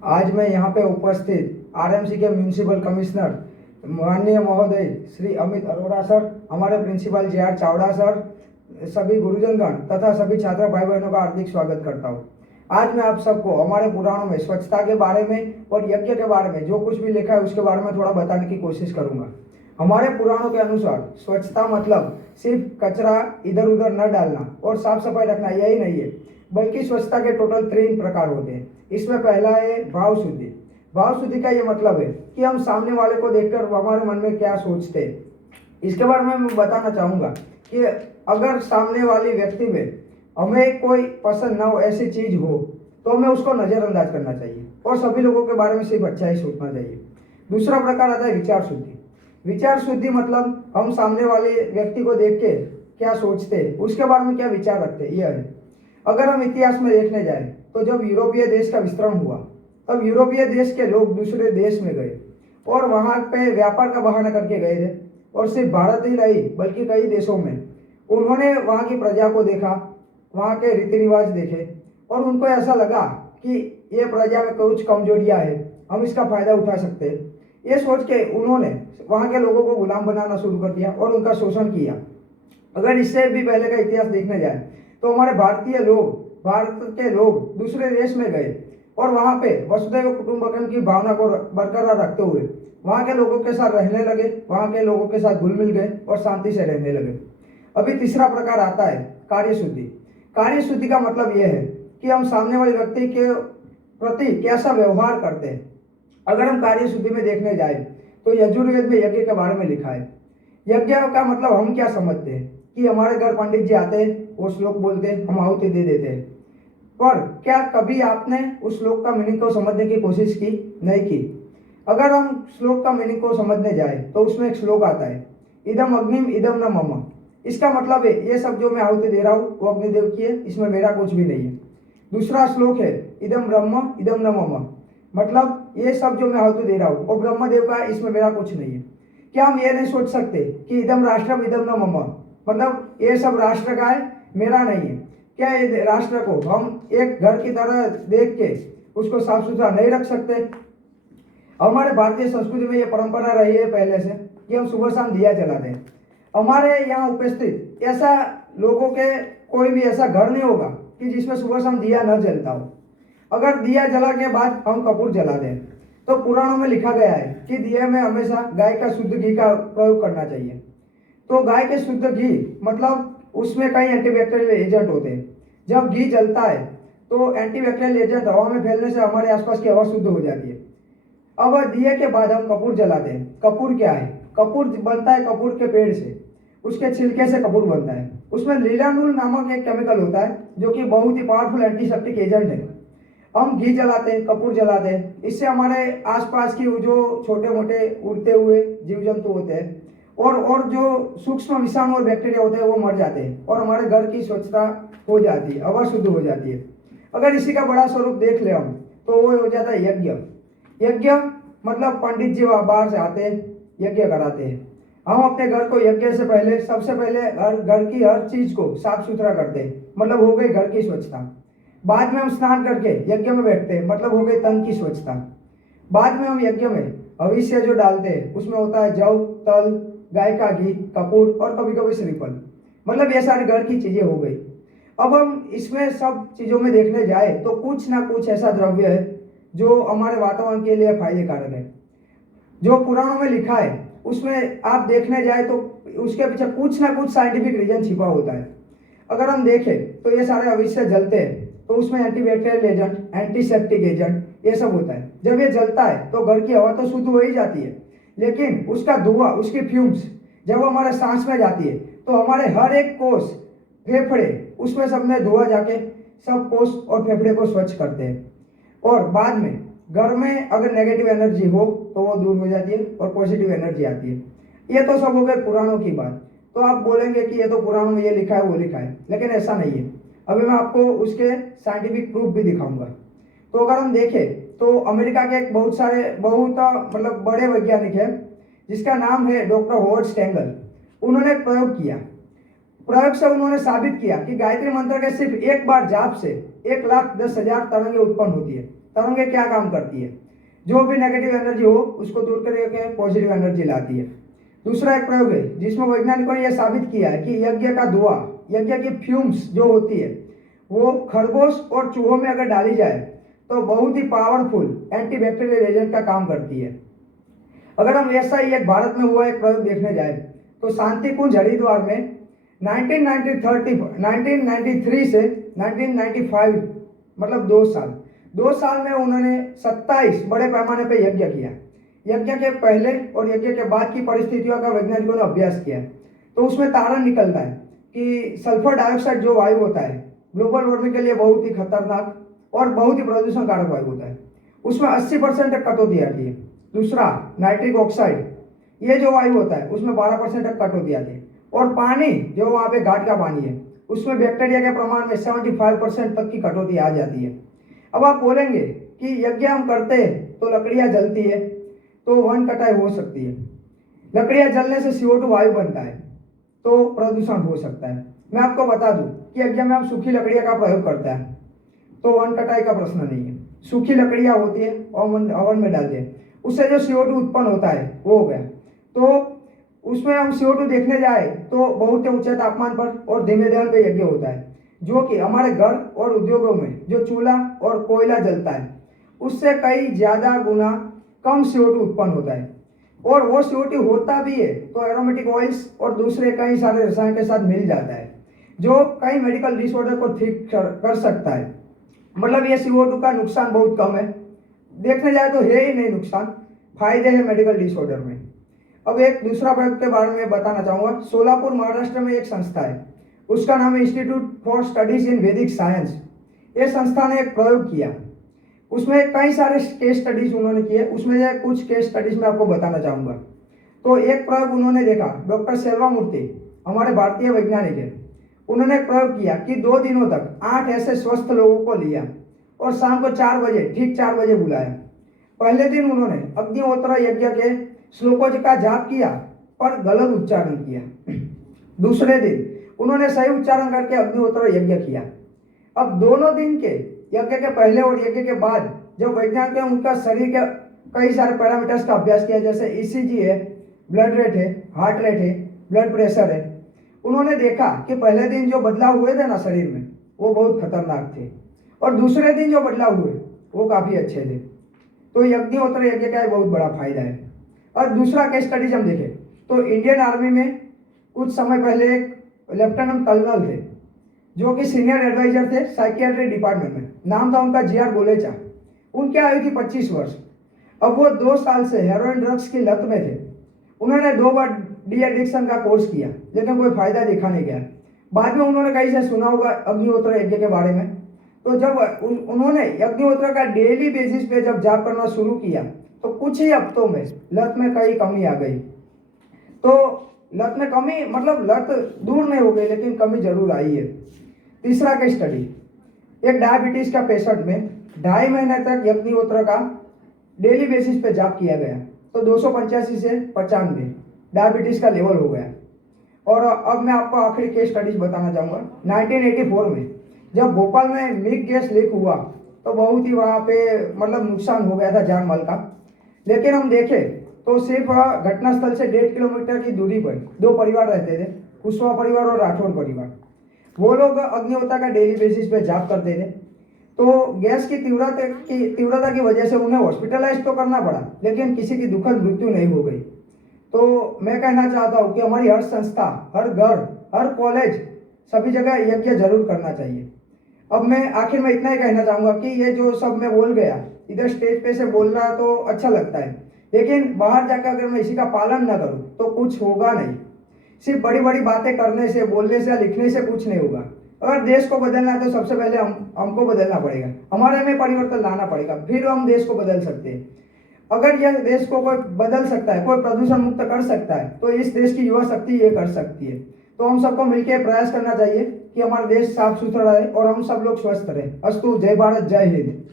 आज मैं यहाँ पे उपस्थित आरएमसी के म्यूनिसिपल कमिश्नर माननीय महोदय श्री अमित अरोड़ा सर, हमारे principal J R Chavda sir, सभी गुरुजनगण तथा सभी छात्र भाई बहनों का हार्दिक स्वागत करता हूँ। आज मैं आप सबको हमारे पुराणों में स्वच्छता के बारे में और यज्ञ के बारे में जो कुछ भी लिखा है उसके बारे में थोड़ा बताने की कोशिश करूंगा। हमारे पुराणों के अनुसार स्वच्छता मतलब सिर्फ कचरा इधर उधर न डालना और साफ सफाई रखना, यही नहीं है, बल्कि स्वच्छता के टोटल 3 प्रकार होते हैं। इसमें पहला है भाव शुद्धि। भाव शुद्धि का ये मतलब है कि हम सामने वाले को देखकर हमारे मन में क्या सोचते हैं। इसके बारे में मैं बताना चाहूँगा कि अगर सामने वाली व्यक्ति में हमें कोई पसंद ना हो, ऐसी चीज हो, तो हमें उसको नजरअंदाज करना चाहिए और सभी लोगों के बारे में सिर्फ अच्छा ही सोचना चाहिए। दूसरा प्रकार आता है विचार शुद्धि। विचार शुद्धि मतलब हम सामने वाले व्यक्ति को देख के क्या सोचते हैं, उसके बारे में क्या विचार रखते हैं, यह है। अगर हम इतिहास में देखने जाए तो जब यूरोपीय देश का विस्तरण हुआ तब यूरोपीय देश के लोग दूसरे देश में गए और वहां पे व्यापार का बहाना करके गए थे। और सिर्फ भारत ही नहीं बल्कि कई देशों में उन्होंने वहां की प्रजा को देखा, वहां के रीति रिवाज देखे और उनको ऐसा लगा कि ये प्रजा में कुछ कमजोरियां है, हम इसका फायदा उठा सकते हैं। ये सोच के उन्होंने वहां के लोगों को गुलाम बनाना शुरू कर दिया और उनका शोषण किया। अगर इससे भी पहले का इतिहास देखने जाए तो हमारे भारत के लोग दूसरे देश में गए और वहां पे वसुधैव कुटुंबकम की भावना को बरकरार रखते हुए वहां के लोगों के साथ रहने लगे, वहां के लोगों के साथ घुल मिल गए और शांति से रहने लगे। अभी तीसरा प्रकार आता है कार्य शुद्धि। कार्य शुद्धि का मतलब यह है कि हम सामने वाले व्यक्ति के प्रति कैसा व्यवहार करते हैं। अगर हम कार्य शुद्धि में देखने जाए तो यजुर्वेद में यज्ञ के बारे में लिखा है। यज्ञ का मतलब हम क्या समझते हैं कि हमारे घर पंडित जी आते हैं, वो श्लोक बोलते हैं, हम आहुति दे देते हैं। पर क्या कभी आपने उस श्लोक का मीनिंग को समझने की कोशिश की? नहीं की। अगर हम श्लोक का मीनिंग को समझने जाए तो उसमें एक श्लोक आता है, इदम अग्निम इदम न मम। इसका मतलब है ये सब जो मैं आहुति दे रहा हूँ वो अग्निदेव की है, इसमें मेरा कुछ भी नहीं है। दूसरा श्लोक है इदम ब्रह्म इदम न मम, मतलब ये सब जो मैं आहुति दे रहा हूँ वो ब्रह्मदेव का है, इसमें मेरा कुछ नहीं है। क्या हम ये नहीं सोच सकते कि इदम राष्ट्रम इदम न मम, मतलब ये सब राष्ट्र का है, मेरा नहीं है? क्या ये राष्ट्र को हम एक घर की तरह देख के उसको साफ सुथरा नहीं रख सकते? हमारे भारतीय संस्कृति में ये परंपरा रही है पहले से कि हम सुबह शाम दिया जलाते हैं। हमारे यहाँ उपस्थित ऐसा लोगों के कोई भी ऐसा घर नहीं होगा कि जिसमें सुबह शाम दिया न जलता हो। अगर दिया जला के बाद हम कपूर जला दें तो पुराणों में लिखा गया है कि दिए में हमेशा गाय का शुद्ध घी का प्रयोग करना चाहिए। तो गाय के शुद्ध घी मतलब उसमें कई एंटीबैक्टीरियल एजेंट होते हैं। जब घी जलता है तो एंटीबैक्टीरियल एजेंट हवा में फैलने से हमारे आसपास की हवा शुद्ध हो जाती है। अब दिए के बाद हम कपूर जलाते हैं। कपूर क्या है? कपूर बनता है कपूर के पेड़ से, उसके छिलके से कपूर बनता है। उसमें लीलानूल नामक एक केमिकल होता है जो कि बहुत ही पावरफुल एंटीसेप्टिक एजेंट है। हम घी जलाते हैं, कपूर जलाते हैं, इससे हमारे आसपास की जो छोटे मोटे उड़ते हुए जीव जंतु होते हैं और जो सूक्ष्म विषाणु और बैक्टीरिया होते हैं वो मर जाते हैं और हमारे घर की स्वच्छता हो जाती है, हवा शुद्ध हो जाती है। अगर इसी का बड़ा स्वरूप देख ले हम तो वो हो जाता है यज्ञ। यज्ञ मतलब पंडित जी बाहर से आते हैं, यज्ञ कराते हैं। हम अपने घर को यज्ञ से पहले सबसे पहले घर की हर चीज को साफ सुथरा करते हैं, मतलब हो गई घर की स्वच्छता। बाद में हम स्नान करके यज्ञ में बैठते हैं, मतलब हो गई तन की स्वच्छता। बाद में हम यज्ञ में हविष्य जो डालते हैं उसमें होता है जव, तल, गाय का घी, कपूर और कभी कभी श्रीफल, मतलब ये सारी घर की चीजें हो गई। अब हम इसमें सब चीजों में देखने जाए तो कुछ ना कुछ ऐसा द्रव्य है जो हमारे वातावरण के लिए फायदे कारक है। जो पुराणों में लिखा है उसमें आप देखने जाए तो उसके पीछे कुछ ना कुछ साइंटिफिक रीजन छिपा होता है। अगर हम देखें तो ये सारे अविष्य जलते हैं तो उसमें एंटीबैक्टीरियल एजेंट, एंटीसेप्टिक एजेंट ये सब होता है। जब ये जलता है तो घर की हवा तो शुद्ध हो ही जाती है, लेकिन उसका धुआं, उसकी फ्यूम्स जब हमारे सांस में जाती है तो हमारे हर एक कोष, फेफड़े, उसमें सब में धुआं जाके सब कोष और फेफड़े को स्वच्छ करते हैं। और बाद में घर में अगर नेगेटिव एनर्जी हो तो वो दूर हो जाती है और पॉजिटिव एनर्जी आती है। ये तो सब हो गए पुराणों की बात। तो आप बोलेंगे कि ये तो पुराणों में ये लिखा है वो लिखा है, लेकिन ऐसा नहीं है। अभी मैं आपको उसके साइंटिफिक प्रूफ भी दिखाऊंगा। तो अगर हम देखें तो अमेरिका के एक बहुत मतलब बड़े वैज्ञानिक है जिसका नाम है डॉक्टर होवर्ड स्टेंगल। उन्होंने एक प्रयोग किया। प्रयोग से उन्होंने साबित किया कि गायत्री मंत्र के सिर्फ एक बार जाप से 1,10,000 तरंगें उत्पन्न होती है। तरंगे क्या काम करती है, जो भी नेगेटिव एनर्जी हो उसको दूर करके पॉजिटिव एनर्जी लाती है। दूसरा एक प्रयोग है जिसमें वैज्ञानिकों ने यह साबित किया है कि यज्ञ का धुआं, यज्ञ की फ्यूम्स जो होती है वो खरगोश और चूहों में अगर डाली जाए तो बहुत ही पावरफुल एंटीबैक्टीरियल एजेंट का काम करती है। अगर हम ऐसा ही एक भारत में हुआ एक प्रयोग देखने जाए तो शांति कुंज हरिद्वार में 1993 से 1995 मतलब 2 साल में उन्होंने 27 बड़े पैमाने पर यज्ञ किया। यज्ञ के पहले और यज्ञ के बाद की परिस्थितियों का वैज्ञानिकों ने अभ्यास किया तो उसमें तारण निकलता है कि सल्फर डाइऑक्साइड जो वायु होता है ग्लोबल वार्मिंग के लिए बहुत ही खतरनाक और बहुत ही प्रदूषण कारक वायु होता है, उसमें 80% तक कटौती आती है। दूसरा नाइट्रिक ऑक्साइड, ये जो वायु होता है उसमें 12% तक कटौती आती है। और पानी जो वहाँ पे घाट का पानी है उसमें बैक्टीरिया के प्रमाण में 75% तक की कटौती आ जाती है। अब आप बोलेंगे कि यज्ञ हम करते हैं तो लकड़ियाँ जलती है तो वन कटाई हो सकती है, लकड़ियाँ जलने से CO2 वायु बनता है तो प्रदूषण हो सकता है। मैं आपको बता दूं कि यज्ञ में हम सूखी लकड़ियाँ का प्रयोग करते हैं तो वन कटाई का प्रश्न नहीं है। सूखी लकड़ियाँ होती है ओवन में डालते हैं, उससे जो CO2 उत्पन्न होता है वो हो गया। तो उसमें हम CO2 देखने जाए तो बहुत ही ऊंचे तापमान पर और धीमे दहन पे यज्ञ होता है, जो कि हमारे घर और उद्योगों में जो चूल्हा और कोयला जलता है उससे कई ज़्यादा गुना कम CO2 उत्पन्न होता है। और वो CO2 होता भी है तो एरोमेटिक ऑयल्स और दूसरे कई सारे रसायन के साथ मिल जाता है जो कई मेडिकल डिसऑर्डर को ठीक कर सकता है। मतलब ये CO2 का नुकसान बहुत कम है, देखने जाए तो है ही नहीं नुकसान, फायदे हैं मेडिकल डिसऑर्डर में। अब एक दूसरा प्रयोग के बारे में बताना चाहूँगा। सोलापुर महाराष्ट्र में एक संस्था है, उसका नाम है इंस्टीट्यूट फॉर स्टडीज इन वैदिक साइंस। ये संस्था ने एक प्रयोग किया, उसमें कई सारे केस स्टडीज उन्होंने किए, उसमें से कुछ केस स्टडीज मैं आपको बताना चाहूँगा। तो एक प्रयोग उन्होंने देखा, डॉक्टर सेल्वा मूर्ति हमारे भारतीय वैज्ञानिक है, उन्होंने एक प्रयोग किया कि 2 दिनों तक 8 ऐसे स्वस्थ लोगों को लिया और शाम को 4 बजे ठीक 4 बजे बुलाया। पहले दिन उन्होंने अग्निहोत्र यज्ञ के श्लोकों का जाप किया पर गलत उच्चारण किया। दूसरे दिन उन्होंने सही उच्चारण करके अग्निहोत्र यज्ञ किया। अब दोनों दिन के यज्ञ के पहले और यज्ञ के बाद जब वैज्ञानिकों ने उनका शरीर के कई सारे पैरामीटर्स का अभ्यास किया, जैसे ECG है, ब्लड रेट है, हार्ट रेट है, ब्लड प्रेशर है, उन्होंने देखा कि पहले दिन जो बदलाव हुए थे ना शरीर में वो बहुत खतरनाक थे और दूसरे दिन जो बदलाव हुए वो काफ़ी अच्छे थे। तो अग्निहोत्र यज्ञ का बहुत बड़ा फायदा है। और दूसरा केस स्टडीज हम देखें तो इंडियन आर्मी में कुछ समय पहले एक लेफ्टिनेंट कर्नल थे जो कि सीनियर एडवाइजर थे साइकियाट्री डिपार्टमेंट में, नाम था उनका GR गोलेचा। उनकी आयु थी 25 वर्ष। अब वो 2 साल से हेरोइन ड्रग्स की लत में थे। उन्होंने 2 बार डी एडिक्शन का कोर्स किया लेकिन कोई फायदा दिखा नहीं गया। बाद में उन्होंने कहीं से सुना होगा अग्निहोत्र यज्ञ के बारे में, तो जब उन्होंने अग्निहोत्र का डेली बेसिस पे जब जाप करना शुरू किया तो कुछ ही हफ्तों में लत में कई कमी आ गई। तो लत में कमी मतलब लत दूर नहीं हो गई लेकिन कमी जरूर आई है। तीसरा केस स्टडी, एक डायबिटीज का पेशेंट में 2.5 महीने तक अग्निहोत्र का डेली बेसिस पे जाप किया गया तो 285 से 95 डायबिटीज का लेवल हो गया। और अब मैं आपको आखिरी केस स्टडीज बताना चाहूँगा। 1984 में जब भोपाल में मिग गैस लीक हुआ तो बहुत ही वहाँ पे मतलब नुकसान हो गया था जान माल का। लेकिन हम देखें तो सिर्फ घटनास्थल से 1.5 किलोमीटर की दूरी पर 2 परिवार रहते थे, कुशवाहा परिवार और राठौड़ परिवार। वो लोग अग्निहोत्र का डेली बेसिस पे जाप करते थे। तो गैस की तीव्रता की वजह से उन्हें हॉस्पिटलाइज तो करना पड़ा लेकिन किसी की दुखद मृत्यु नहीं हो गई। तो मैं कहना चाहता हूँ कि हमारी हर संस्था, हर घर, हर कॉलेज, सभी जगह यज्ञ जरूर करना चाहिए। अब मैं आखिर में इतना ही कहना चाहूँगा कि ये जो सब मैं बोल गया इधर स्टेज पे से बोलना तो अच्छा लगता है लेकिन बाहर जाकर अगर मैं इसी का पालन ना करूँ तो कुछ होगा नहीं। सिर्फ बड़ी बड़ी बातें करने से, बोलने से या लिखने से कुछ नहीं होगा। अगर देश को बदलना है तो सबसे पहले हमको बदलना पड़ेगा, हमारे में परिवर्तन लाना पड़ेगा, फिर हम देश को बदल सकते हैं। अगर यह देश को कोई बदल सकता है, कोई प्रदूषण मुक्त कर सकता है तो इस देश की युवा शक्ति ये कर सकती है। तो हम सबको मिलकर प्रयास करना चाहिए कि हमारा देश साफ सुथरा रहे और हम सब लोग स्वस्थ रहें। अस्तु, जय भारत, जय हिंद।